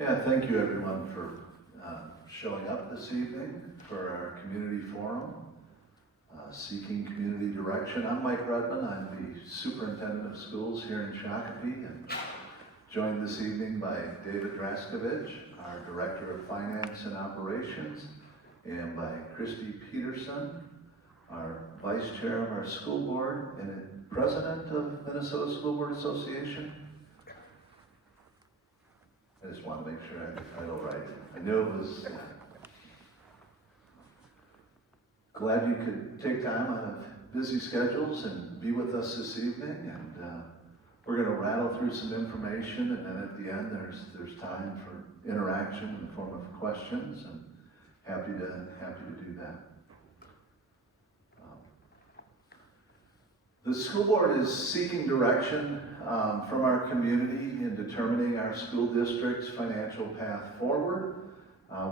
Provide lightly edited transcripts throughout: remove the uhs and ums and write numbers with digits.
Yeah, thank you everyone for showing up this evening for our community forum, Seeking Community Direction. I'm Mike Rudman. I'm the Superintendent of Schools here in Shakopee, and joined this evening by David Draskovich, our Director of Finance and Operations, and by Christy Peterson, our Vice Chair of our school board and President of Minnesota School Board Association. I just want to make sure I had the title right. I knew it was. Glad you could take time out of busy schedules and be with us this evening. And we're going to rattle through some information, and then at the end there's time for interaction in the form of questions. And happy to do that. The school board is seeking direction from our community in determining our school district's financial path forward.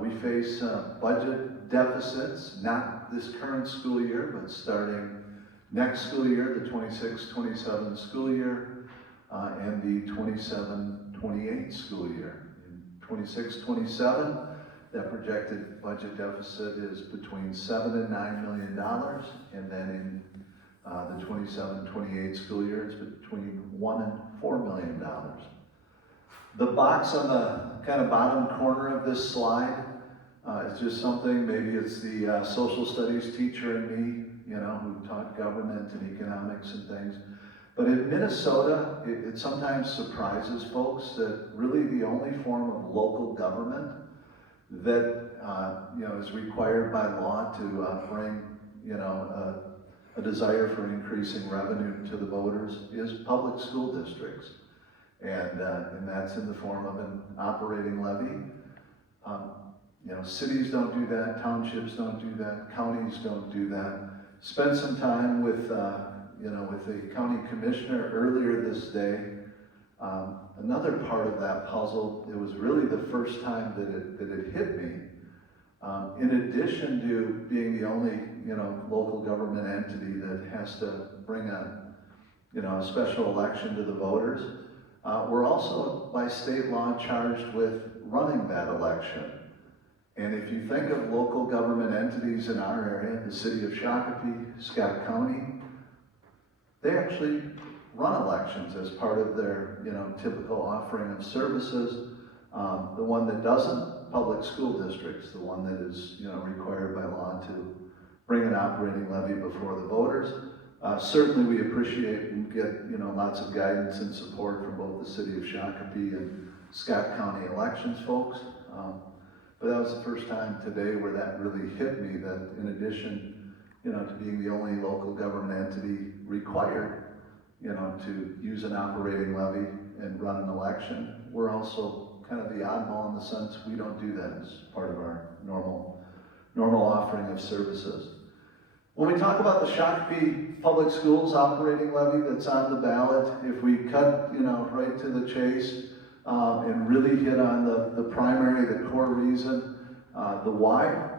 We face budget deficits, not this current school year, but starting next school year, the 26-27 school year, and the 27-28 school year. In 26-27, that projected budget deficit is between $7 and $9 million, and then in the 27-28 school year, it's between $1 and $4 million. The box on the kind of bottom corner of this slide is just something, maybe it's the social studies teacher in me, who taught government and economics and things. But in Minnesota, it sometimes surprises folks that really the only form of local government that is required by law to bring a desire for increasing revenue to the voters is public school districts. And that's in the form of an operating levy. Cities don't do that, townships don't do that, counties don't do that. Spent some time with the county commissioner earlier this day. Another part of that puzzle, it was really the first time that it hit me. In addition to being the only local government entity that has to bring a special election to the voters, we're also by state law charged with running that election. And if you think of local government entities in our area, the city of Shakopee, Scott County, they actually run elections as part of their typical offering of services. The one that doesn't, public school districts, the one that is required by law to bring an operating levy before the voters. Certainly we appreciate and get lots of guidance and support from both the city of Shakopee and Scott County elections folks. But that was the first time today where that really hit me, that in addition to being the only local government entity required to use an operating levy and run an election, we're also kind of the oddball in the sense we don't do that as part of our normal offering of services. When we talk about the Shakopee Public Schools operating levy that's on the ballot, if we cut right to the chase and really hit on the primary, the core reason, the why,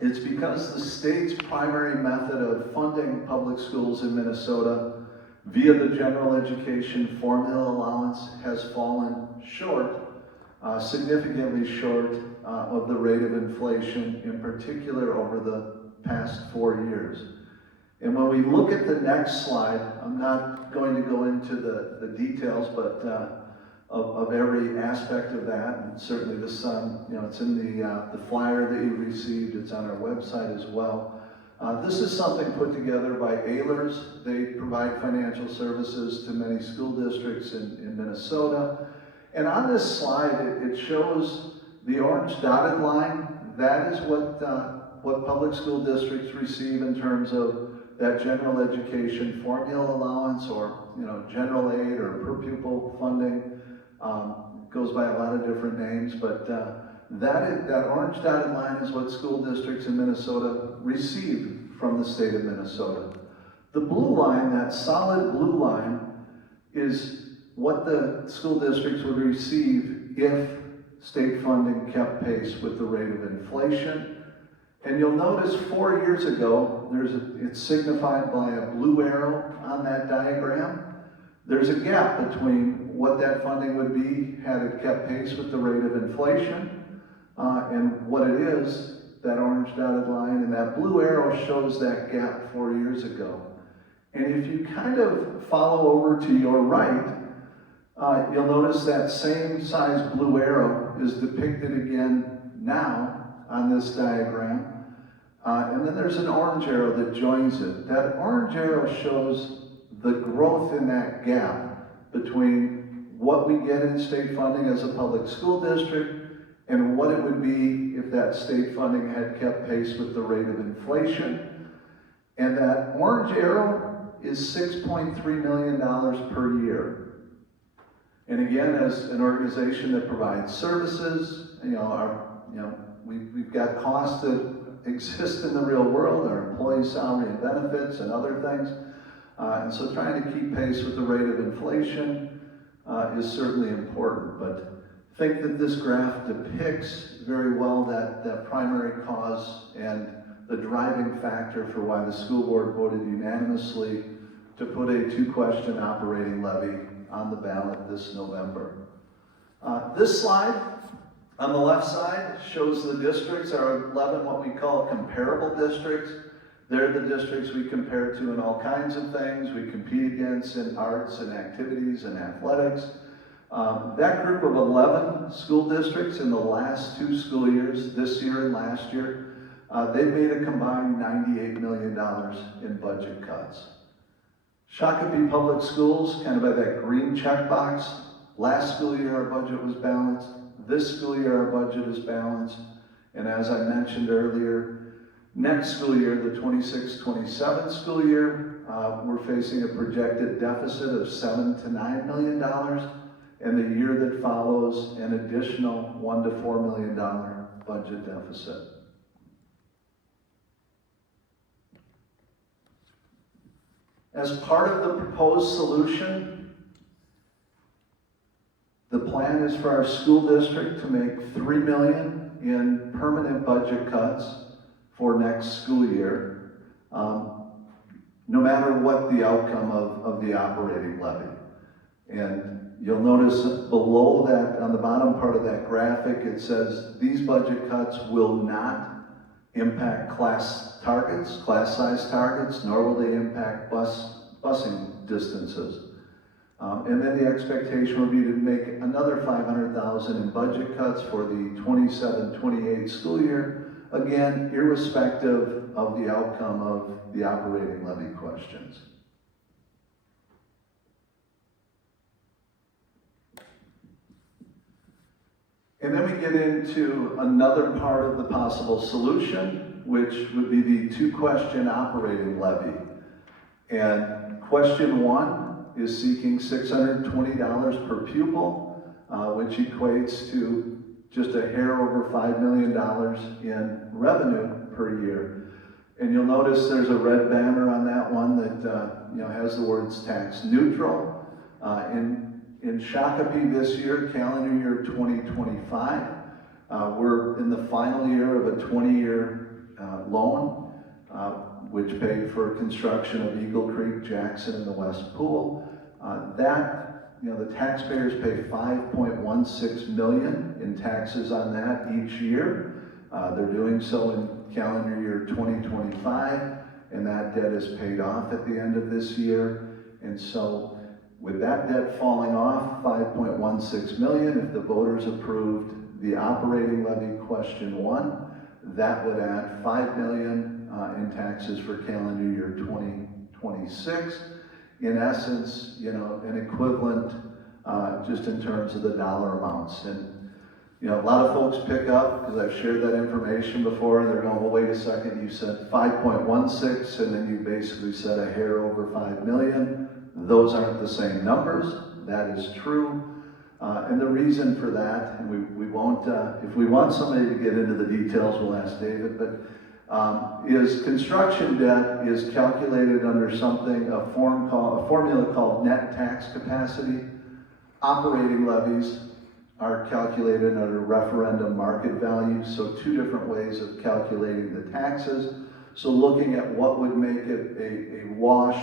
it's because the state's primary method of funding public schools in Minnesota via the general education formula allowance has fallen short, significantly short of the rate of inflation, in particular over the past 4 years. And when we look at the next slide, I'm not going to go into the details, but of every aspect of that, and certainly this, it's in the flyer that you received, it's on our website as well. This is something put together by Ehlers. They provide financial services to many school districts in Minnesota. And on this slide, it shows the orange dotted line. That is what public school districts receive in terms of that general education formula allowance, or general aid or per pupil funding. Goes by a lot of different names, but that orange dotted line is what school districts in Minnesota receive from the state of Minnesota. The blue line, that solid blue line, is what the school districts would receive if state funding kept pace with the rate of inflation. And you'll notice 4 years ago, it's signified by a blue arrow on that diagram. There's a gap between what that funding would be had it kept pace with the rate of inflation. And what it is, that orange dotted line, and that blue arrow shows that gap 4 years ago. And if you kind of follow over to your right, you'll notice that same size blue arrow is depicted again now on this diagram. And then there's an orange arrow that joins it. That orange arrow shows the growth in that gap between what we get in state funding as a public school district and what it would be if that state funding had kept pace with the rate of inflation. And that orange arrow is $6.3 million per year. And again, as an organization that provides services, we've got costs that exist in the real world, our employee salary and benefits and other things. And so trying to keep pace with the rate of inflation is certainly important. But I think that this graph depicts very well that primary cause and the driving factor for why the school board voted unanimously to put a 2-question operating levy on the ballot this November. This slide on the left side shows the districts, our 11 what we call comparable districts. They're the districts we compare to in all kinds of things. We compete against in arts and activities and athletics. That group of 11 school districts in the last 2 school years, this year and last year, they've made a combined $98 million in budget cuts. Shakopee Public Schools, kind of by that green checkbox, last school year our budget was balanced. This school year our budget is balanced. And as I mentioned earlier, next school year, the 26-27 school year, we're facing a projected deficit of $7 to $9 million. And the year that follows, an additional $1 to $4 million budget deficit. As part of the proposed solution, the plan is for our school district to make $3 million in permanent budget cuts for next school year, no matter what the outcome of the operating levy. And you'll notice below that, on the bottom part of that graphic, it says these budget cuts will not impact class size targets, nor will they impact busing distances. And then the expectation would be to make another $500,000 in budget cuts for the 27-28 school year, again, irrespective of the outcome of the operating levy questions. And then we get into another part of the possible solution, which would be the 2-question operating levy. And question 1 is seeking $620 per pupil, which equates to just a hair over $5 million in revenue per year. And you'll notice there's a red banner on that one that has the words tax neutral. In Shakopee this year, calendar year 2025, we're in the final year of a 20-year loan, which paid for construction of Eagle Creek, Jackson, and the West Pool. The taxpayers pay $5.16 million in taxes on that each year. They're doing so in calendar year 2025, and that debt is paid off at the end of this year. And so, with that debt falling off, $5.16 million, if the voters approved the operating levy question 1, that would add $5 million in taxes for calendar year 2026. In essence, an equivalent just in terms of the dollar amounts. And a lot of folks pick up, because I've shared that information before, and they're going, well, wait a second, you said 5.16, and then you basically said a hair over 5 million. Those aren't the same numbers. That is true. And the reason for that, and we won't, if we want somebody to get into the details, we'll ask David, but is construction debt is calculated under something, a formula called net tax capacity. Operating levies are calculated under referendum market value, so 2 different ways of calculating the taxes. So looking at what would make it a wash,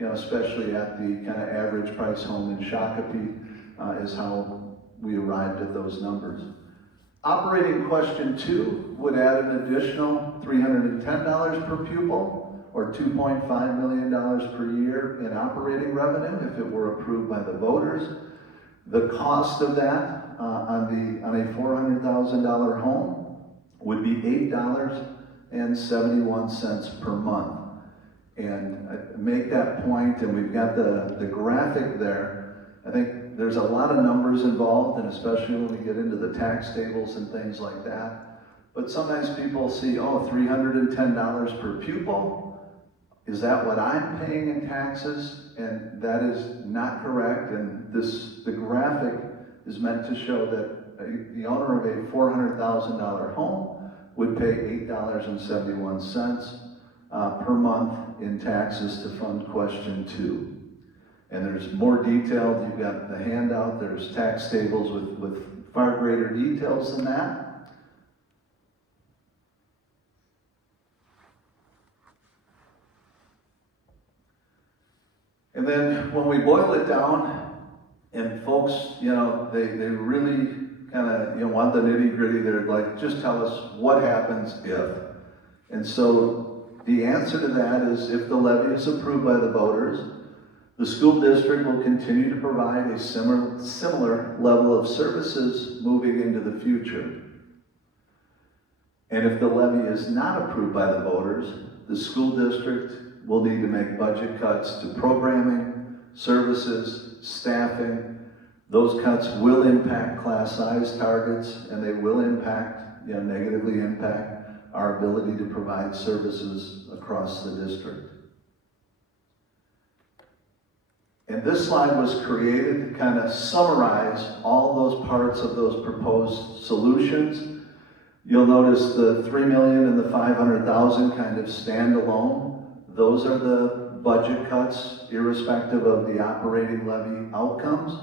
especially at the kind of average price home in Shakopee, is how we arrived at those numbers. Operating question 2 would add an additional $310 per pupil, or $2.5 million per year in operating revenue if it were approved by the voters. The cost of that on a $400,000 home would be $8.71 per month. And I make that point, and we've got the graphic there. I think there's a lot of numbers involved, and especially when we get into the tax tables and things like that. But sometimes people see, oh, $310 per pupil. Is that what I'm paying in taxes? And that is not correct. And the graphic is meant to show that the owner of a $400,000 home would pay $8.71 per month in taxes to fund question 2. And there's more detailed. You've got the handout. There's tax tables with far greater details than that. And then when we boil it down, and folks, they really kind of, want the nitty gritty. They're like, just tell us what happens if. And so the answer to that is, if the levy is approved by the voters, the school district will continue to provide a similar level of services moving into the future. And if the levy is not approved by the voters, the school district will need to make budget cuts to programming, services, staffing. Those cuts will impact class size targets, and they will negatively impact our ability to provide services across the district. And this slide was created to kind of summarize all those parts of those proposed solutions. You'll notice the $3 million and the $500,000 kind of stand alone. Those are the budget cuts, irrespective of the operating levy outcomes.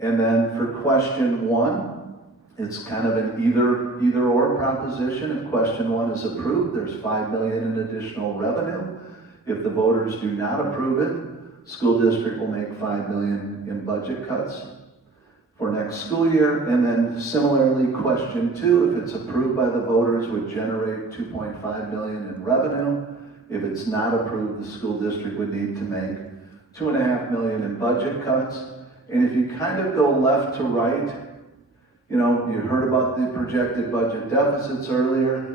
And then for question 1, it's kind of an either or proposition. If question 1 is approved, there's $5 million in additional revenue. If the voters do not approve it, school district will make $5 million in budget cuts for next school year. And then similarly, question 2, if it's approved by the voters, would generate $2.5 million in revenue. If it's not approved, the school district would need to make $2.5 million in budget cuts. And if you kind of go left to right, you heard about the projected budget deficits earlier.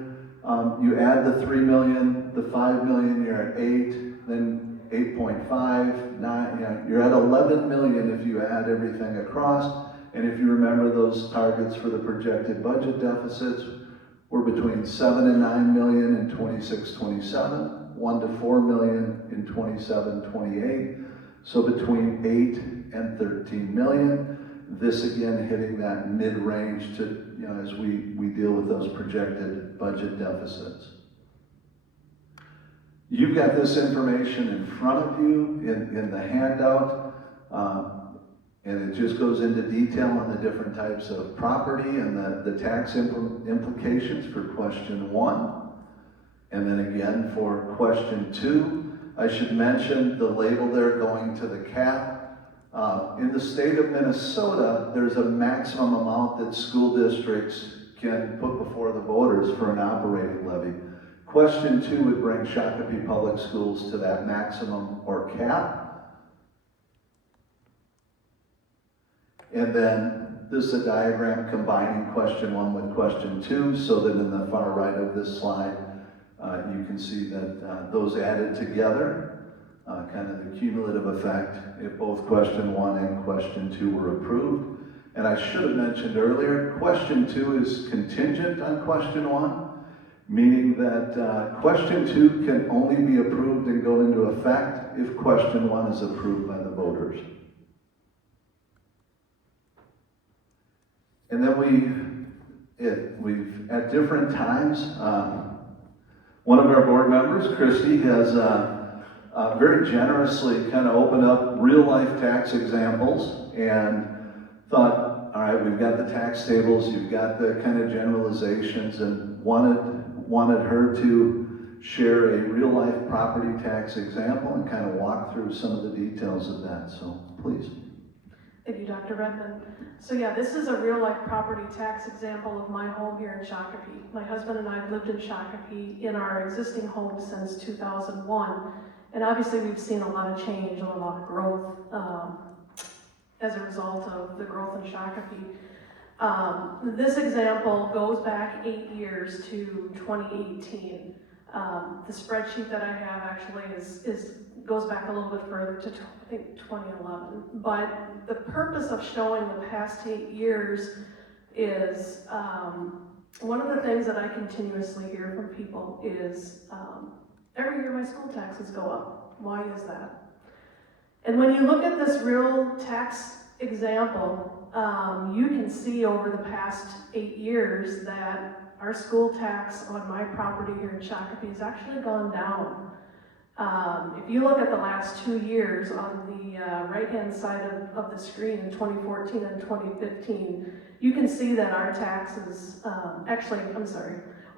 You add the $3 million, the $5 million, you're at 8, then 8.5, 9, you're at 11 million if you add everything across. And if you remember, those targets for the projected budget deficits were between 7 and 9 million in 26-27. 1 to 4 million in 27-28, so between 8 and 13 million. This again hitting that mid-range to, as we deal with those projected budget deficits. You've got this information in front of you in the handout, and it just goes into detail on the different types of property and the tax implications for question 1. And then again for question 2, I should mention the label there going to the cap. In the state of Minnesota, there's a maximum amount that school districts can put before the voters for an operating levy. Question 2 would bring Shakopee Public Schools to that maximum or cap. And then this is a diagram combining question 1 with question 2, so that in the far right of this slide, you can see that those added together, kind of the cumulative effect, if both question 1 and question 2 were approved. And I should have mentioned earlier, question 2 is contingent on question 1, meaning that question 2 can only be approved and go into effect if question 1 is approved by the voters. And then we've at different times, one of our board members, Christy, has very generously kind of opened up real-life tax examples and thought, all right, we've got the tax tables, you've got the kind of generalizations, and wanted her to share a real-life property tax example and kind of walk through some of the details of that. So, please. Thank you, Dr. Redmond. So yeah, this is a real-life property tax example of my home here in Shakopee. My husband and I have lived in Shakopee in our existing home since 2001. And obviously we've seen a lot of change and a lot of growth as a result of the growth in Shakopee. This example goes back 8 years to 2018. The spreadsheet that I have actually goes back a little bit further to, I think, 2011. But the purpose of showing the past 8 years is, one of the things that I continuously hear from people is, every year my school taxes go up. Why is that? And when you look at this real tax example, you can see over the past 8 years that our school tax on my property here in Shakopee has actually gone down. If you look at the last 2 years on the right-hand side of the screen in 2014 and 2015, you can see that our taxes,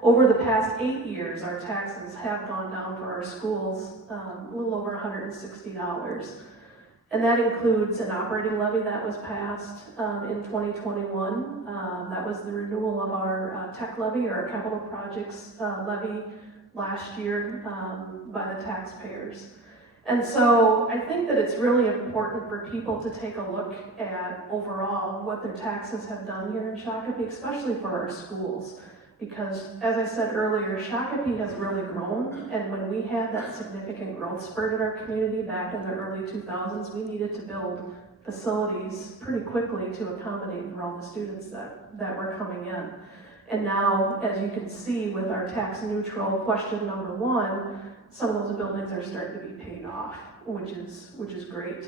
over the past 8 years, our taxes have gone down for our schools a little over $160. And that includes an operating levy that was passed in 2021. That was the renewal of our tech levy, or our capital projects levy last year by the taxpayers. And so I think that it's really important for people to take a look at overall what their taxes have done here in Shakopee, especially for our schools. Because, as I said earlier, Shakopee has really grown, and when we had that significant growth spurt in our community back in the early 2000s, we needed to build facilities pretty quickly to accommodate for all the students that were coming in. And now, as you can see with our tax neutral question number 1, some of those buildings are starting to be paid off, which is great.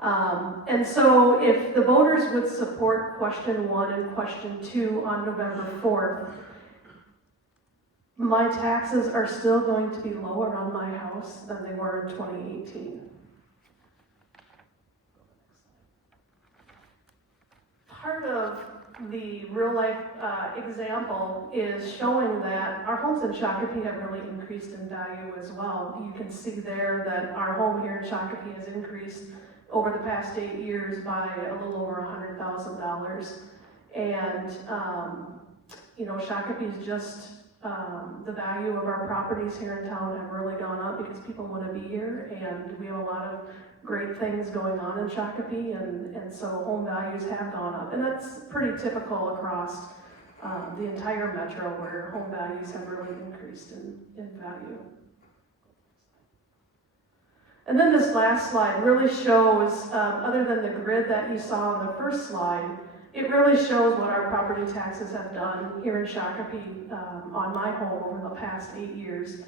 And so if the voters would support question 1 and question 2 on November 4th, my taxes are still going to be lower on my house than they were in 2018. Part of the real life example is showing that our homes in Shakopee have really increased in value as well. You can see there that our home here in Shakopee has increased over the past 8 years by a little over $100,000. And, Shakopee is just, the value of our properties here in town have really gone up because people want to be here, and we have a lot of great things going on in Shakopee, and so home values have gone up. And that's pretty typical across the entire metro, where home values have really increased in value. And then this last slide really shows, other than the grid that you saw on the first slide, it really shows what our property taxes have done here in Shakopee on my home over the past 8 years.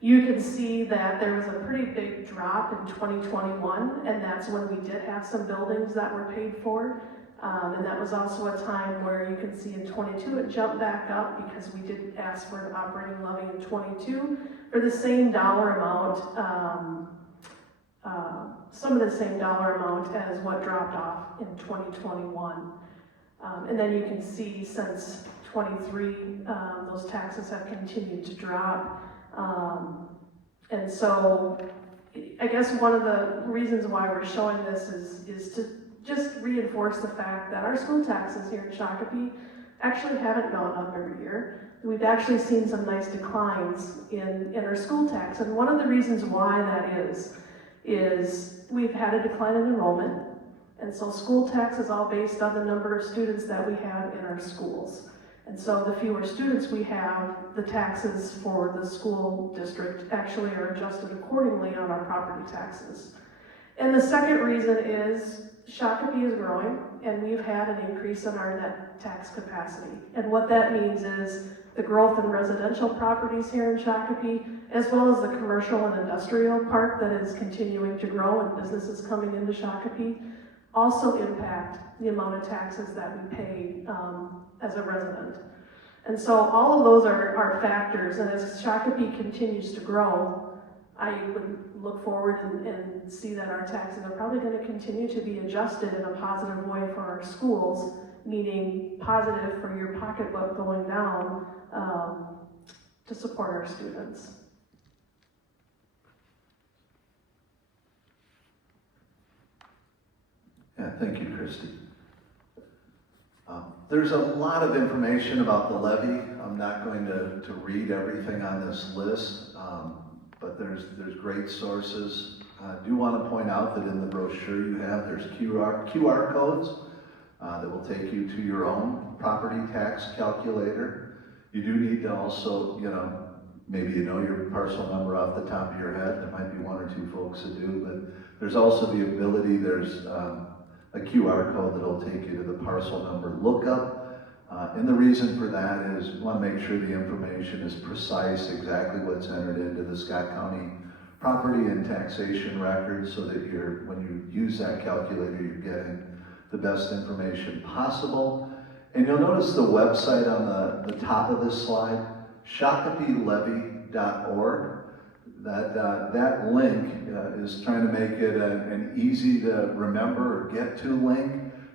You can see that there was a pretty big drop in 2021, and that's when we did have some buildings that were paid for. And that was also a time where you can see in 22 it jumped back up because we did ask for an operating levy in 22 for the same dollar amount, some of the same dollar amount as what dropped off in 2021. And then you can see since 23, those taxes have continued to drop. And so I guess one of the reasons why we're showing this is to just reinforce the fact that our school taxes here in Shakopee actually haven't gone up every year. We've actually seen some nice declines in our school tax. And one of the reasons why that is we've had a decline in enrollment. And so school tax is all based on the number of students that we have in our schools. And so the fewer students we have, the taxes for the school district actually are adjusted accordingly on our property taxes. And the second reason is Shakopee is growing, and we've had an increase in our net tax capacity. And what that means is the growth in residential properties here in Shakopee, as well as the commercial and industrial park that is continuing to grow and businesses coming into Shakopee, also impact the amount of taxes that we pay as a resident. And so all of those are factors, and as Shakopee continues to grow, I would look forward and see that our taxes are probably going to continue to be adjusted in a positive way for our schools, meaning positive for your pocketbook going down to support our students. Yeah, thank you, Christy. There's a lot of information about the levy. I'm not going to read everything on this list, but there's great sources. I do want to point out that in the brochure you have, there's QR codes that will take you to your own property tax calculator. You do need to also, maybe you know your parcel number off the top of your head. There might be one or two folks that do, but there's also the ability, there's a QR code that'll take you to the parcel number lookup. And the reason for that is we want to make sure the information is precise, exactly what's entered into the Scott County property and taxation records, so that when you use that calculator, you're getting the best information possible. And you'll notice the website on the top of this slide, shakopeelevy.org. That link is trying to make it an easy to remember or get to link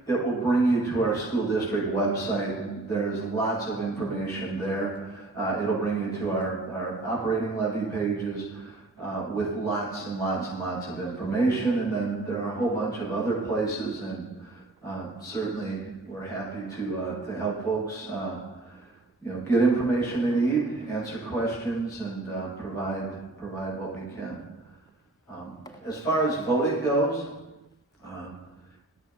that will bring you to our school district website. There's lots of information there. It'll bring you to our operating levy pages with lots and lots and lots of information. And then there are a whole bunch of other places, and certainly we're happy to help folks get information they need, answer questions, and provide what we can. As far as voting goes,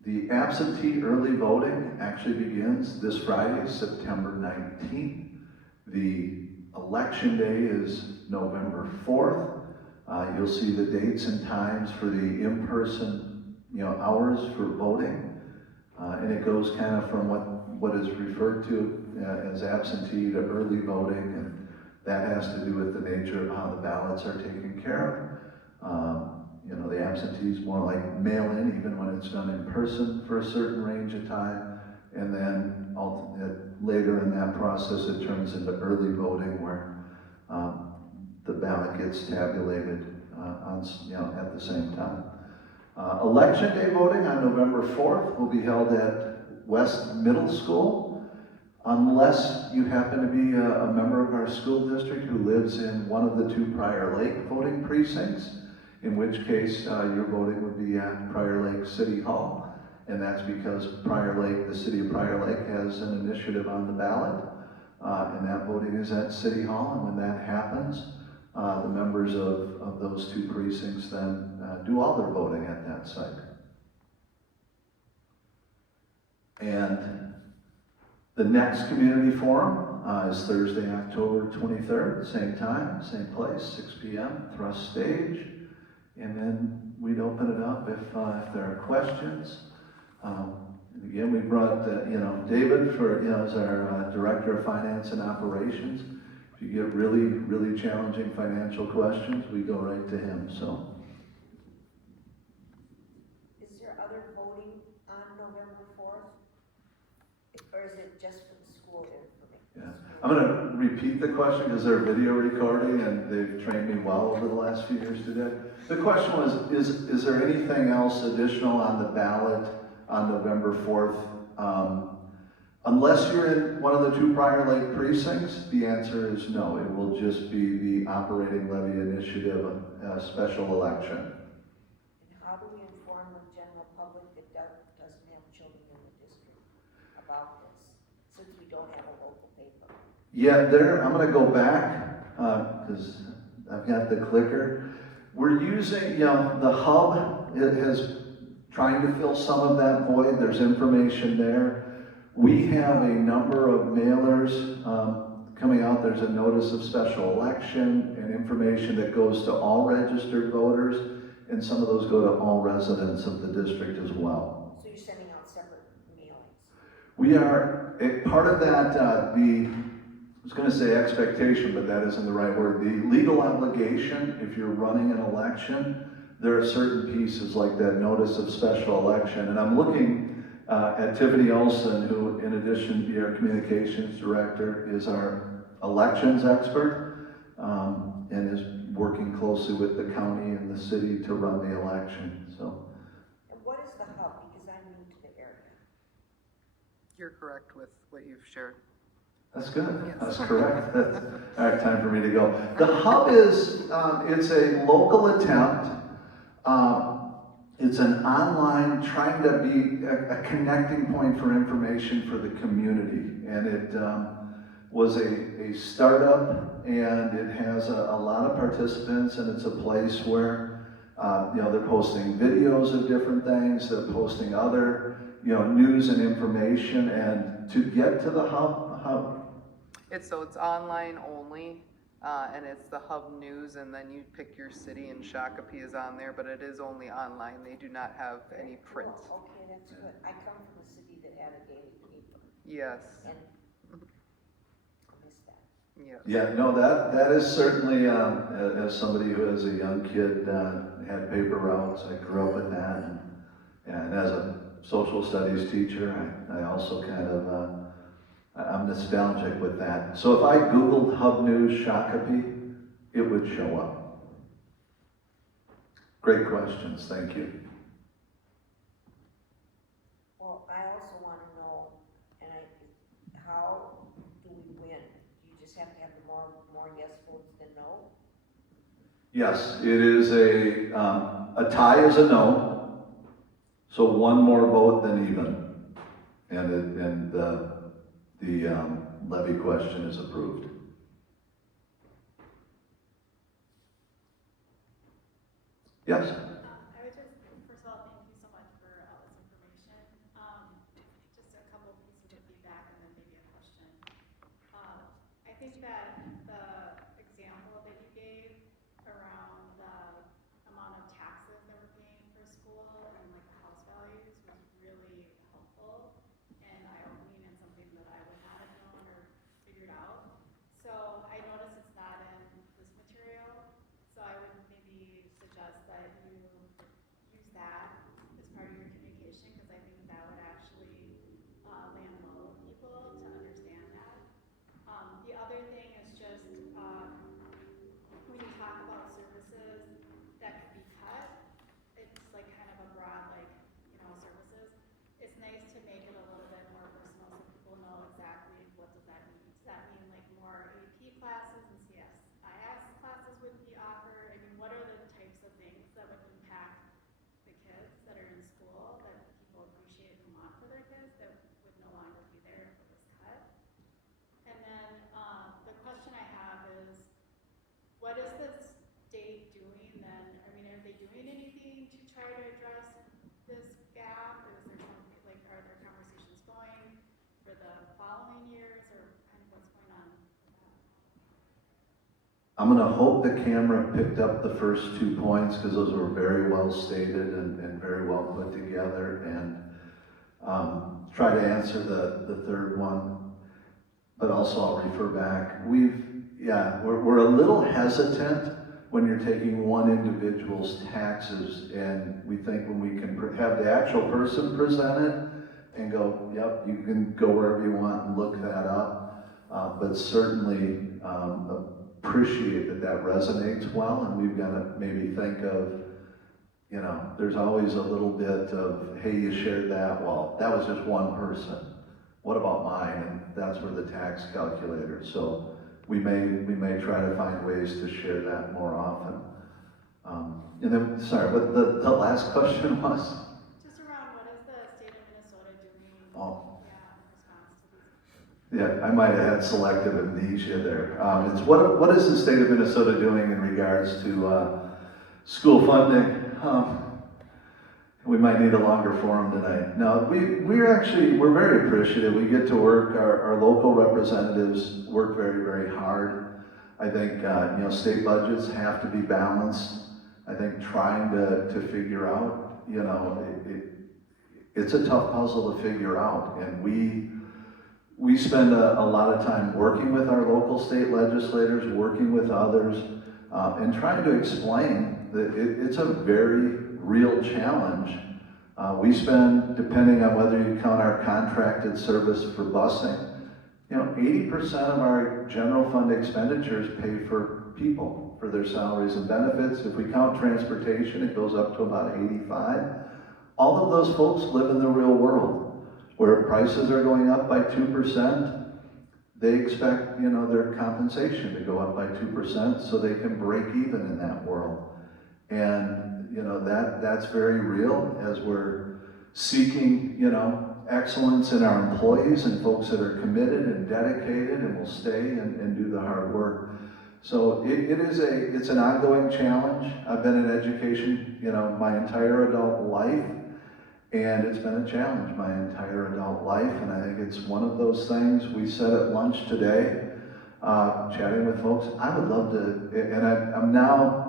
the absentee early voting actually begins this Friday, September 19th. The election day is November 4th. You'll see the dates and times for the in-person hours for voting. And it goes kind of from what is referred to as absentee to early voting, and that has to do with the nature of how the ballots are taken care of. The absentee is more like mail-in, even when it's done in person for a certain range of time, and then later in that process it turns into early voting, where the ballot gets tabulated at the same time. Election day voting on November 4th will be held at West Middle School, unless you happen to be a member of our school district who lives in one of the two Prior Lake voting precincts, in which case your voting would be at Prior Lake City Hall. And that's because the city of Prior Lake has an initiative on the ballot, and that voting is at City Hall. And when that happens, the members of those two precincts then do all their voting at that site. And the next community forum is Thursday, October 23rd, same time, same place, 6 p.m., Thrust Stage. And then we'd open it up if there are questions. And again, we brought David as our Director of Finance and Operations. If you get really, really challenging financial questions, we go right to him. So, is there other voting on November 4th? Or is it just for the school information? yeah. I'm going to repeat the question because they're video recording and they've trained me well over the last few years to do it. The question was, is there anything else additional on the ballot on November 4th? Unless you're in one of the two Prior Lake precincts, the answer is no. It will just be the operating levy initiative, a special election. And how do we inform the general public that doesn't have children in the district about this, since we don't have a local paper? Yeah, I'm going to go back because I've got the clicker. We're using, the hub. It has trying to fill some of that void. There's information there. We have a number of mailers coming out. There's a notice of special election and information that goes to all registered voters, and some of those go to all residents of the district as well. So you're sending out separate mailings? We are, part of that, I was going to say expectation, but that isn't the right word. The legal obligation, if you're running an election, there are certain pieces like that notice of special election. And I'm looking at Tiffany Olson, who in addition to be our communications director, is our elections expert, and is working closely with the county and the city to run the election. So. And what is the hub? Because I'm new to the area. You're correct with what you've shared. That's good. Yes. That's correct. All right, time for me to go. The hub is, it's a local attempt It's an online, trying to be a connecting point for information for the community. And it was a startup, and it has a lot of participants, and it's a place where, they're posting videos of different things, they're posting other, news and information, and to get to the hub, It's online only, and it's the Hub News, and then you pick your city, and Shakopee is on there, but it is only online. They do not have any print. Well, okay, that's good. I come from a city that had a daily paper, Yes, and I miss that. yes. yeah, no, that is certainly, as somebody who as a young kid had paper routes, I grew up with that, and as a social studies teacher, I also kind of, I'm nostalgic with that. So if I Googled Hub News Shakopee, it would show up. Great questions, thank you. Well, I also want to know, how do we win? Do you just have to have more yes votes than no? Yes, it is a tie is a no, so one more vote than even, and the levy question is approved. Yes? I would just, first of all, thank you so much for all this information. Just a couple pieces of feedback and then maybe a question. I think that the example that you gave around the amount of taxes that we're paying for school and like the house values was really helpful and eye-opening and something that I would not have known or figured out. So I noticed it's not in this material, so I would maybe suggest that you use that as part of your communication, because I think that would actually land well with people to understand that. The other thing is just when you talk about services that could be cut, it's like kind of a broad, like, services. It's nice to make it a little bit more personal so people know exactly what does that mean. Does that mean like more AP classes and CSIS classes would be offered? I mean, what are the types of things that would impact the kids that are in school that people appreciate and want for their kids that would no longer be there for this cut? And then the question I have is, what is the state doing then? I mean, are they doing anything to try to address this gap? Is there something, like, are there conversations going for the following years, or kind of what's going on with that? I'm going to hope the camera picked up the first 2 points, because those were very well stated and very well put together, and try to answer the third one, but also I'll refer back. We're a little hesitant when you're taking one individual's taxes, and we think when we can have the actual person present it and go, yep, you can go wherever you want and look that up, but certainly appreciate that resonates well, and we've got to maybe think of, there's always a little bit of, hey, you shared that, well, that was just one person. What about mine? And that's where the tax calculator. So we may try to find ways to share that more often. And then, sorry, what the last question was? Just around what is the state of Minnesota doing? Oh. In response to these? Yeah, I might have had selective amnesia there. It's what is the state of Minnesota doing in regards to school funding? We might need a longer forum tonight. No, we're very appreciative. We get to work, our local representatives work very, very hard. I think, state budgets have to be balanced. I think trying to figure out, it's a tough puzzle to figure out. And we spend a lot of time working with our local state legislators, working with others, and trying to explain that it's a very real challenge. We spend, depending on whether you count our contracted service for busing, 80% of our general fund expenditures pay for people, for their salaries and benefits. If we count transportation, it goes up to about 85. All of those folks live in the real world, where prices are going up by 2%. They expect, their compensation to go up by 2% so they can break even in that world. And, you know, that's very real as we're seeking, you know, excellence in our employees and folks that are committed and dedicated and will stay and do the hard work. So it's an ongoing challenge. I've been in education, you know, my entire adult life, and it's been a challenge my entire adult life, and I think it's one of those things. We said at lunch today, chatting with folks, I would love to, and I'm now,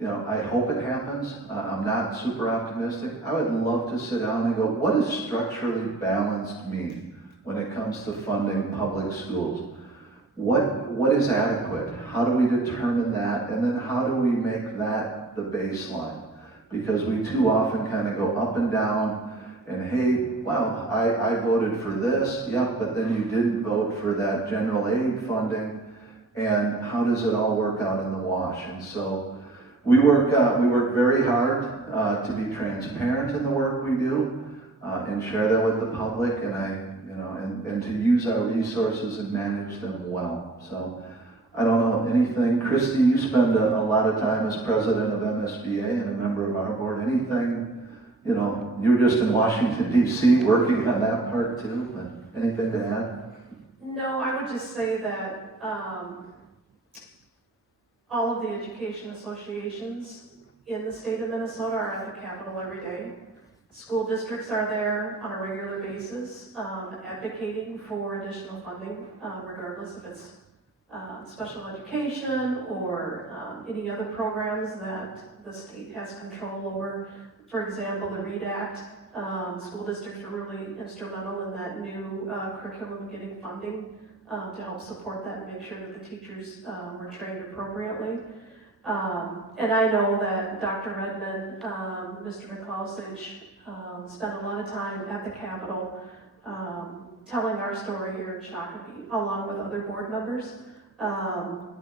you know, I hope it happens. I'm not super optimistic. I would love to sit down and go, what does structurally balanced mean when it comes to funding public schools? What is adequate? How do we determine that? And then how do we make that the baseline? Because we too often kind of go up and down and hey, wow, I voted for this, yep, but then you didn't vote for that general aid funding, and how does it all work out in the wash? And so we work very hard to be transparent in the work we do and share that with the public, and to use our resources and manage them well. So I don't know anything. Christy, you spend a lot of time as president of MSBA and a member of our board. Anything, you know, you were just in Washington, D.C. working on that part too, but anything to add? No, I would just say that all of the education associations in the state of Minnesota are at the Capitol every day. School districts are there on a regular basis, advocating for additional funding, regardless if it's special education or any other programs that the state has control over. For example, the READ Act, school districts are really instrumental in that new curriculum getting funding to help support that and make sure that the teachers were trained appropriately. And I know that Dr. Redmond, Mr. McCloskey, spent a lot of time at the Capitol telling our story here in Shakopee, along with other board members,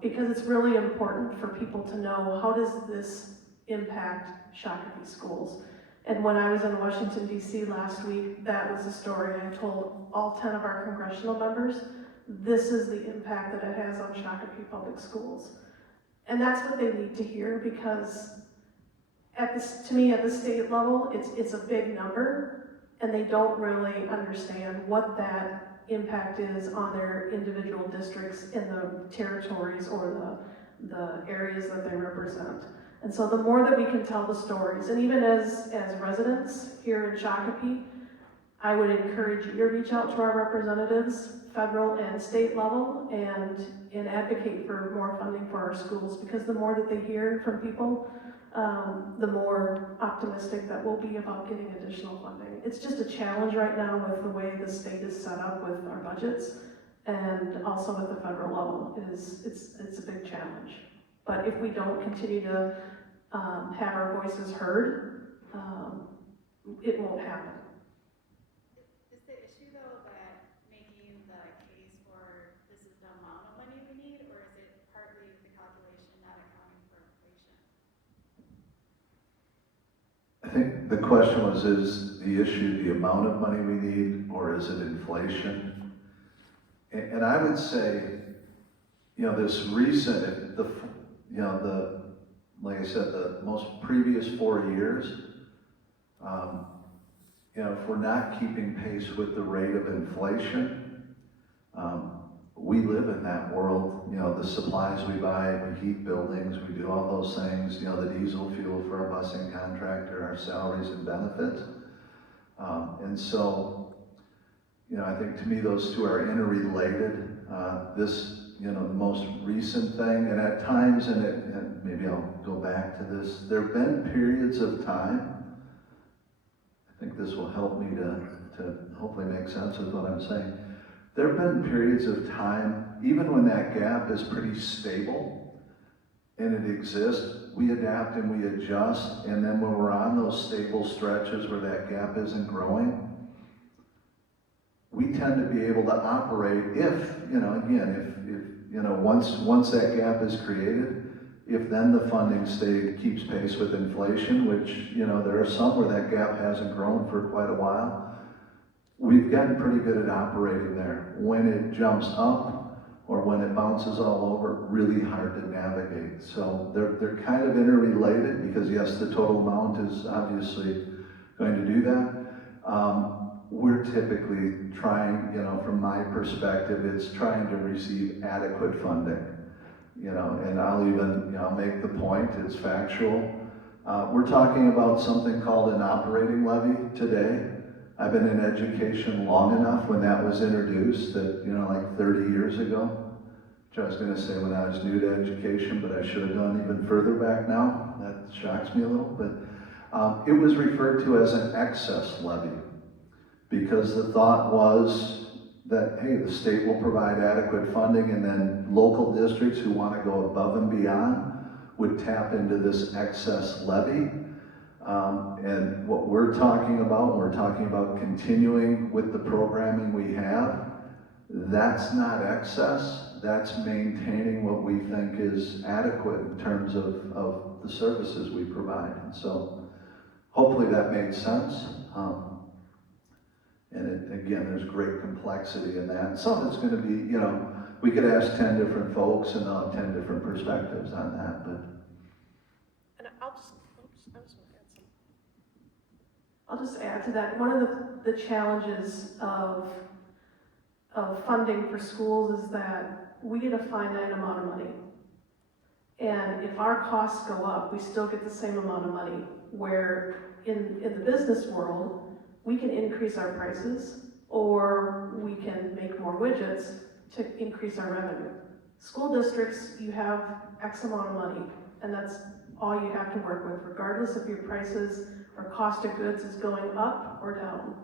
because it's really important for people to know how does this impact Shakopee schools. And when I was in Washington, D.C. last week, that was the story I told all 10 of our congressional members. This is the impact that it has on Shakopee Public Schools. And that's what they need to hear, because to me, at the state level, it's a big number, and they don't really understand what that impact is on their individual districts in the territories or the areas that they represent. And so the more that we can tell the stories, and even as residents here in Shakopee, I would encourage you to reach out to our representatives, federal and state level, and advocate for more funding for our schools, because the more that they hear from people, the more optimistic that we'll be about getting additional funding. It's just a challenge right now with the way the state is set up with our budgets, and also at the federal level. It's a big challenge. But if we don't continue to have our voices heard, it won't happen. Is the issue though that making the case for this is the amount of money we need, or is it partly the calculation not accounting for inflation? I think the question was, is the issue the amount of money we need, or is it inflation? And I would say, you know, this recent, like I said, the most previous 4 years, you know, if we're not keeping pace with the rate of inflation, we live in that world. You know, the supplies we buy, we heat buildings, we do all those things, you know, the diesel fuel for our busing contractor, our salaries and benefits. And so, you know, I think to me those two are interrelated. You know, the most recent thing, and at times, and maybe I'll go back to this, there have been periods of time, I think this will help me to hopefully make sense of what I'm saying. There have been periods of time, even when that gap is pretty stable and it exists, we adapt and we adjust, and then when we're on those stable stretches where that gap isn't growing, we tend to be able to operate if, you know, again, if you know, once that gap is created, if then the funding keeps pace with inflation, which, you know, there are some where that gap hasn't grown for quite a while, we've gotten pretty good at operating there. When it jumps up, or when it bounces all over, really hard to navigate. So they're kind of interrelated, because yes, the total amount is obviously going to do that. We're typically trying, from my perspective, it's trying to receive adequate funding. And I'll even, make the point, it's factual. We're talking about something called an operating levy today. I've been in education long enough when that was introduced that, like 30 years ago, which I was going to say when I was new to education, but I should have gone even further back now. That shocks me a little, but it was referred to as an excess levy, because the thought was that, hey, the state will provide adequate funding, and then local districts who want to go above and beyond would tap into this excess levy. And what we're talking about continuing with the programming we have. That's not excess, that's maintaining what we think is adequate in terms of the services we provide. And so hopefully that made sense. And again, there's great complexity in that. Some of it's going to be, we could ask 10 different folks and they'll have 10 different perspectives on that. But And I'll just add to that. One of the challenges of funding for schools is that we get a finite amount of money. And if our costs go up, we still get the same amount of money. Where in the business world, we can increase our prices, or we can make more widgets to increase our revenue. School districts, you have X amount of money, and that's all you have to work with, regardless if your prices or cost of goods is going up or down.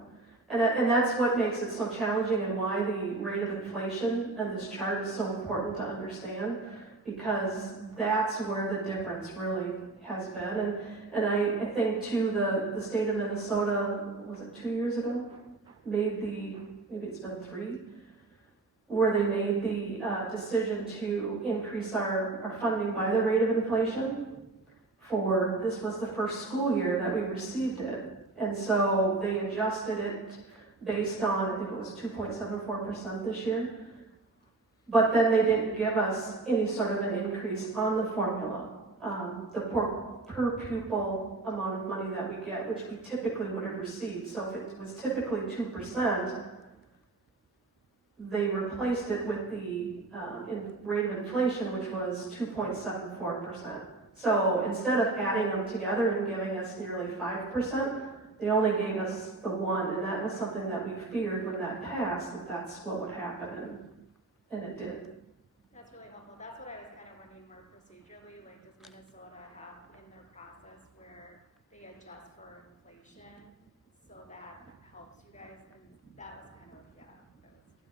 And that's what makes it so challenging, and why the rate of inflation and this chart is so important to understand, because that's where the difference really has been. And I think too, the state of Minnesota, was it 2 years ago, maybe it's been 3, where they made the decision to increase our funding by the rate of inflation. This was the first school year that we received it. And so they adjusted it based on, I think it was 2.74% this year. But then they didn't give us any sort of an increase on the formula, the per pupil amount of money that we get, which we typically would have received. So if it was typically 2%, they replaced it with the rate of inflation, which was 2.74%. So instead of adding them together and giving us nearly 5%, they only gave us the 1, and that was something that we feared when that passed, that's what would happen, and it did. That's really helpful. That's what I was kind of wondering more procedurally, like does Minnesota have in their process where they adjust for inflation, so that helps you guys, and that was kind of,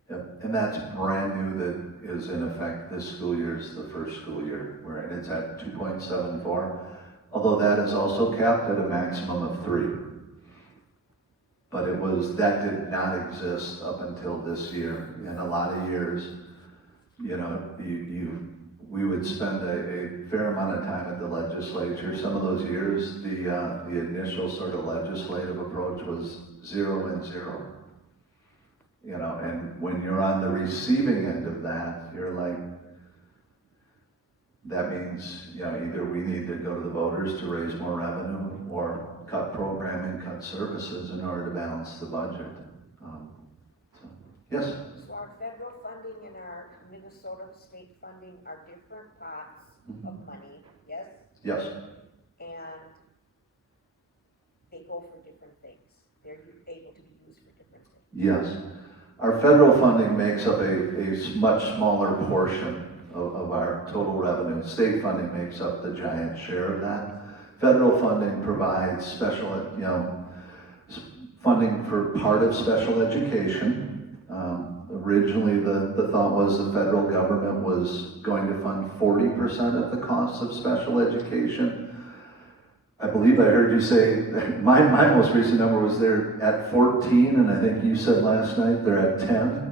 Yep, and that's brand new, that is in effect this school year, is the first school year, where it's at 2.74, although that is also capped at a maximum of 3. But that did not exist up until this year. In a lot of years, we would spend a fair amount of time at the legislature. Some of those years, the initial sort of legislative approach was 0 and 0. And when you're on the receiving end of that, you're like, that means, either we need to go to the voters to raise more revenue, or cut programming, cut services in order to balance the budget. Yes? So our federal funding and our Minnesota state funding are different pots of money, yes? Yes. And they go for different things. They're able to be used for different things. Yes. Our federal funding makes up a much smaller portion of our total revenue. State funding makes up the giant share of that. Federal funding provides funding for part of special education. Originally, the thought was the federal government was going to fund 40% of the costs of special education. I believe I heard you say, my most recent number was they're at 14, and I think you said last night they're at 10.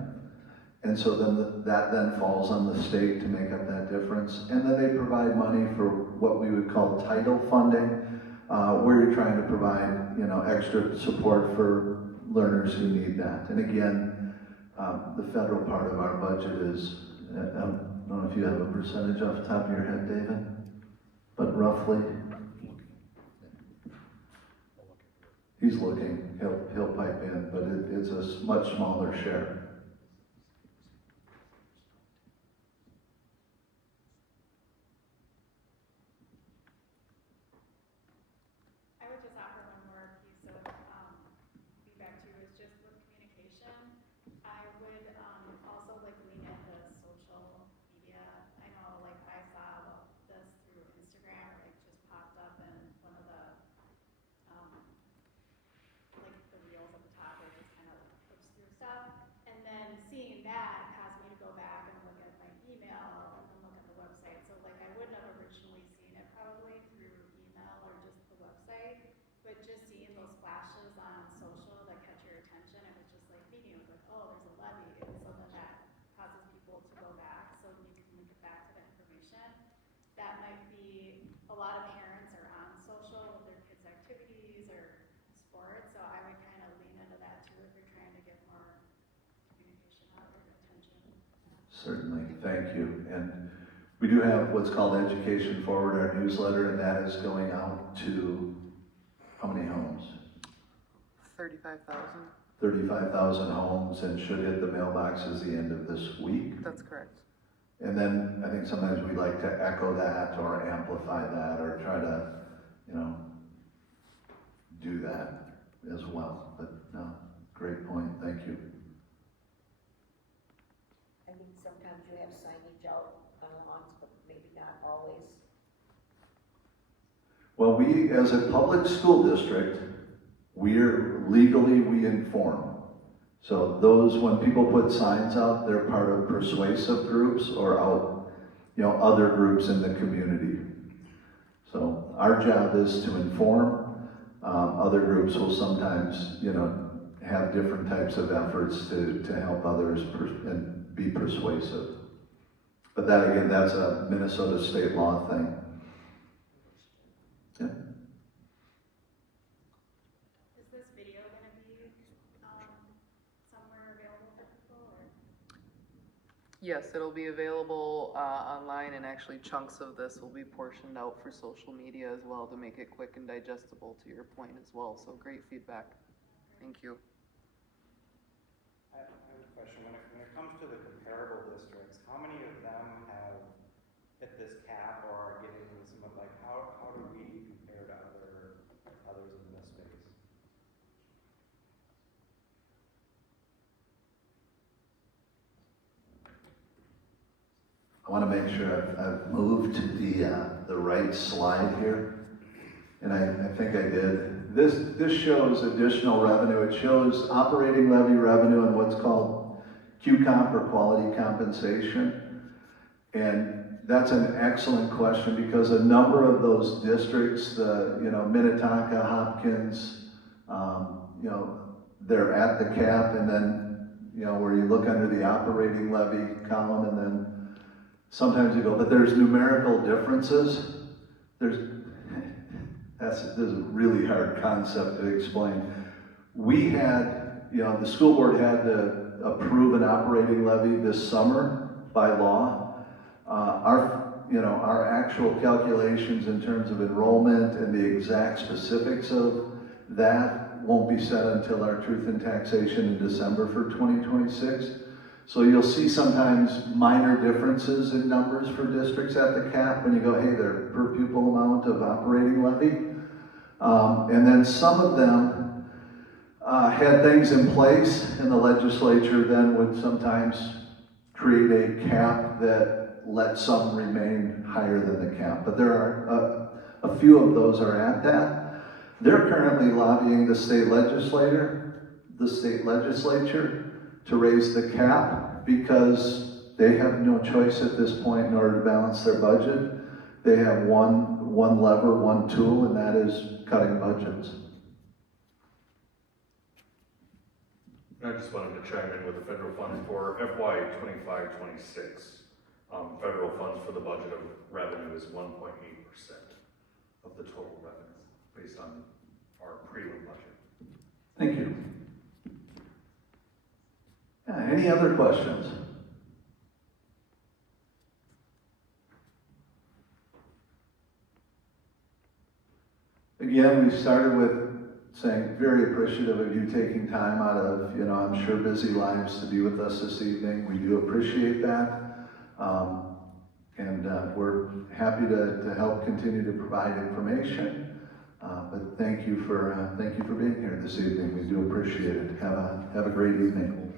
And so then that then falls on the state to make up that difference. And then they provide money for what we would call title funding, where you're trying to provide, extra support for learners who need that. And again, the federal part of our budget is I don't know if you have a percentage off the top of your head, David, but roughly. He's looking, he'll pipe in, but it's a much smaller share. I would just offer one more piece of feedback too, is just with communication. I would also like lean into social media. I know like I saw this through Instagram, or like just popped up in one of the like the reels at the top, where it just kind of flips through stuff. And then seeing that caused me to go back and look at my email and then look at the website. So like I wouldn't have originally seen it probably through email or just the website, but just seeing those flashes on social that catch your attention, it was just like thinking, it was like, oh, there's a levy, and so then that causes people to go back, so you can link it back to the information. That might be, a lot of parents are on social with their kids' activities or sports, so I would kind of lean into that too if you're trying to get more communication out or attention. Certainly, thank you. And we do have what's called Education Forward, our newsletter, and that is going out to how many homes? 35,000. 35,000 homes, and should hit the mailboxes the end of this week. That's correct. And then I think sometimes we like to echo that or amplify that or try to, do that as well. But no, great point, thank you. I think sometimes you have signage out on lawns, but maybe not always. Well, we, as a public school district, we inform. So those, when people put signs out, they're part of persuasive groups or out, other groups in the community. So our job is to inform. Other groups will sometimes, have different types of efforts to help others and be persuasive. But that, again, that's a Minnesota state law thing. Yeah. Is this video going to be somewhere available for people, or? Yes, it'll be available online, and actually chunks of this will be portioned out for social media as well to make it quick and digestible, to your point as well. So great feedback. Thank you. I have a question. When it comes to the comparable districts, how many of them have hit this cap or are getting this, like, how do we compare to others in this space? I want to make sure I've moved to the right slide here. And I think I did. This shows additional revenue. It shows operating levy revenue and what's called QComp or quality compensation. And that's an excellent question because a number of those districts, Minnetonka, Hopkins, they're at the cap, and then, where you look under the operating levy column, and then sometimes you go, but there's numerical differences. This is a really hard concept to explain. We had, the school board had to approve an operating levy this summer by law. Our actual calculations in terms of enrollment and the exact specifics of that won't be set until our truth in taxation in December for 2026. So you'll see sometimes minor differences in numbers for districts at the cap when you go, hey, their per pupil amount of operating levy. And then some of them had things in place, and the legislature then would sometimes create a cap that let some remain higher than the cap. But there are a few of those are at that. They're currently lobbying the state legislature to raise the cap because they have no choice at this point in order to balance their budget. They have one lever, one tool, and that is cutting budgets. I just wanted to chime in with the federal funds for FY 25-26. Federal funds for the budget of revenue is 1.8% of the total revenue based on our prelim budget. Thank you. Yeah, any other questions? Again, we started with saying very appreciative of you taking time out of, I'm sure busy lives to be with us this evening. We do appreciate that. And we're happy to help continue to provide information. But thank you for being here this evening. We do appreciate it. Have a great evening.